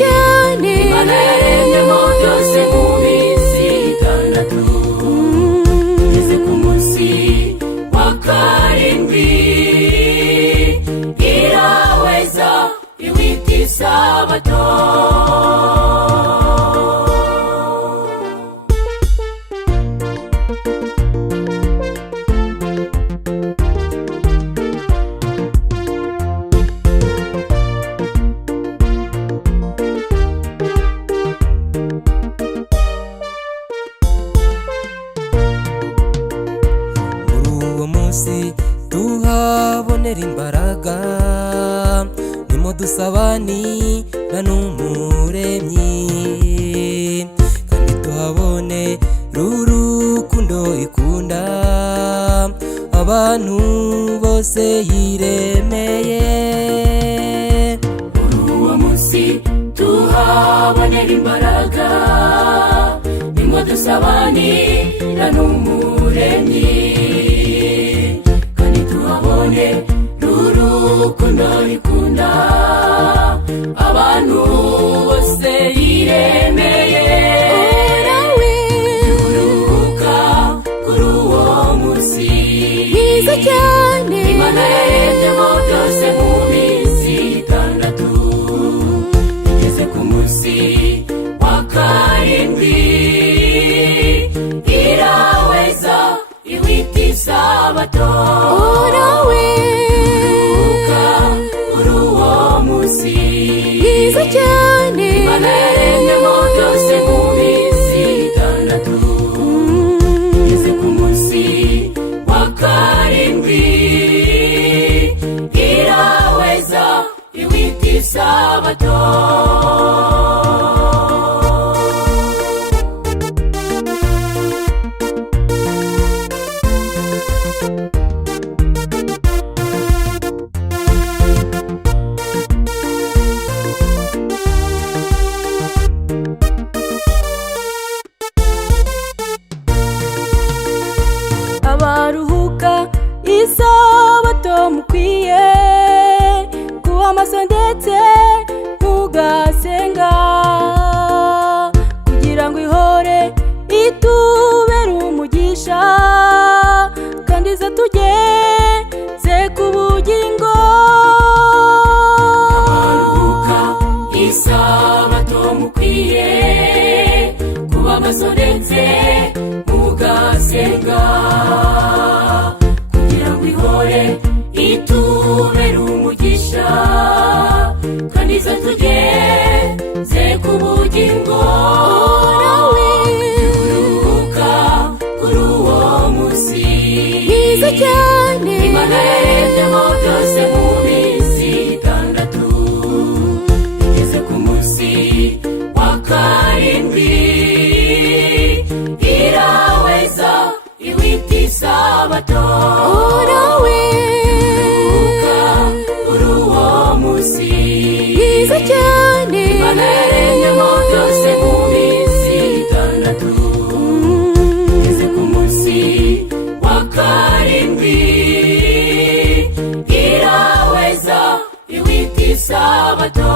cyane Imana yaremyemo byose mu minsi itandatu igeze ku munsi wa karindwi iraweza iwita isabato. tuhabonera imbaraga nimo dusabani n'umuremyi kandi tuhabone rurukundo ikunda abantu bose yiremeye. Uwo munsi tuhabonera imbaraga nimo dusabani n'umuremyi rurukundo ikunda abantu bose yiremeye. Ikiruhuka kuri uwo munsi mwiza cyane Imana yaremyemo byose mu minsi itandatu igeze ku munsi wa karindwi iraweza iwita isabato. mwiza cyane Imana yaremyemo byose mu minsi itandatu igeze ku munsi wa karindwi iraweza iwita isabato. abaruhuka isabato mukwiye kuba maso ndetse mugasenga kugira ngo ihore itubere umugisha kandi ize tugeze ku bugingo. Abaruhuka isabato mukwiye kuba maso ndetse mugasenga kugira ngo ihore itubere umugisha kandi ize tugeze ku bugingo. Ikiruhuka kuri uwo munsi mwiza cyane Imana yaremyemo byose mu minsi itandatu igeze ku munsi wa karindwi iraweza iwita isabato. Ikiruhuka kuri uwo munsi mwiza cyane Imana yaremyemo byose mu minsi itandatu igeze ku munsi wa karindwi iraweza iwita isabato.